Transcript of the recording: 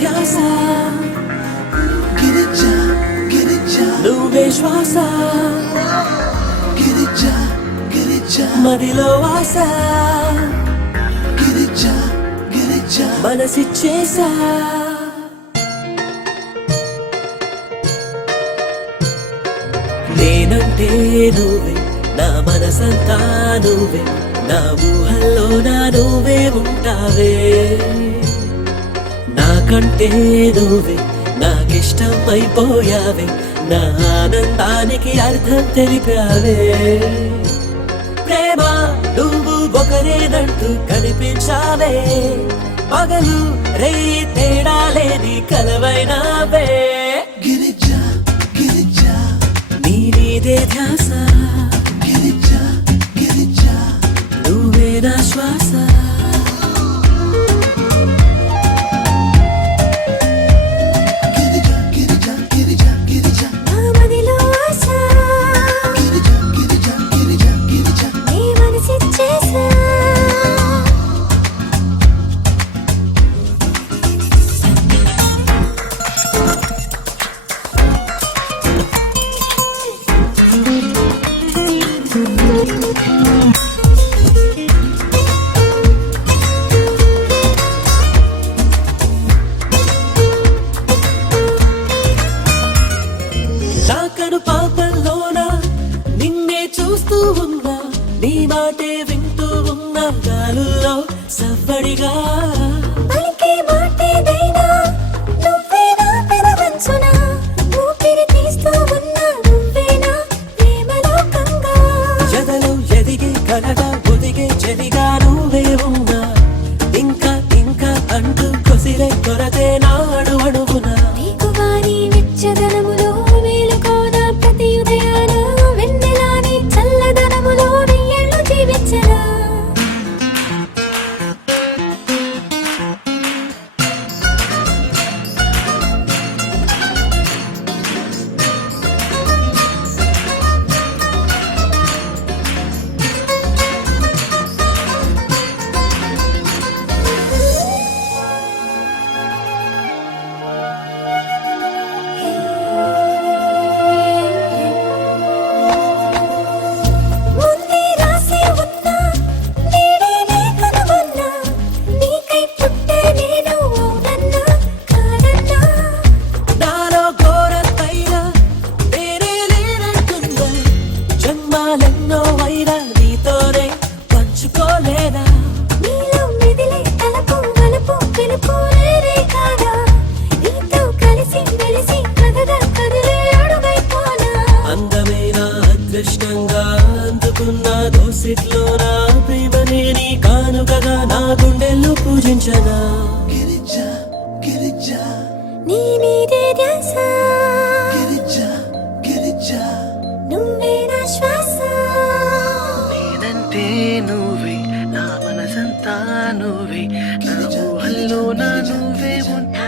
ధ్యాస నువ్వే శ్వాస మదిలో వాస మనసిచ్చేసా నేనంటే నువ్వే నా మనసంతా నువ్వే నా ఊహల్లో నా నువ్వే ఉంటావే నాకంటే నువ్వే నాకిష్టం అయిపోయావే నా ఆనందానికి అర్థం తెలిపావే ప్రేమ నువ్వు ఒకరేనంటూ కనిపించావే పగలు రేయి తేడా లేని కలవైనావే నీదే ధ్యాస నువ్వే నా శ్వాస నాకను పాపంలోన నిన్నే చూస్తూ ఉన్నా నీ మాటే వింటూ ఉన్నా గాలుల్లో సవ్వడిగా ఎదలో ఎదిగే కలగా ఒదిగే చెదిగా నువ్వే ఉన్నా ఇంకా ఇంకా అంటూ కొసిరే కొరతే నాడు అడుగునా జన్మాలెన్నో వైరా నీతోనే పంచుకోలేనా నీలో మిదిలే తలపు వలపు పిలుపు రేరే కాదా నీతో కలిసి వెలిసి కదగా కదిలే అడుగైపోనా అందమైన అదృష్టంగా అందుకున్న దోసిట్లో నా ప్రేమనే నీ కానుకగా నా గుండెల్లో పూజించనా నీ మీదే ధ్యాస నువ్వే నా శ్వాస నేనంటే నువ్వే నా మనసంతా నువ్వే నా ఊహల్లో నా నువ్వే ఉంటా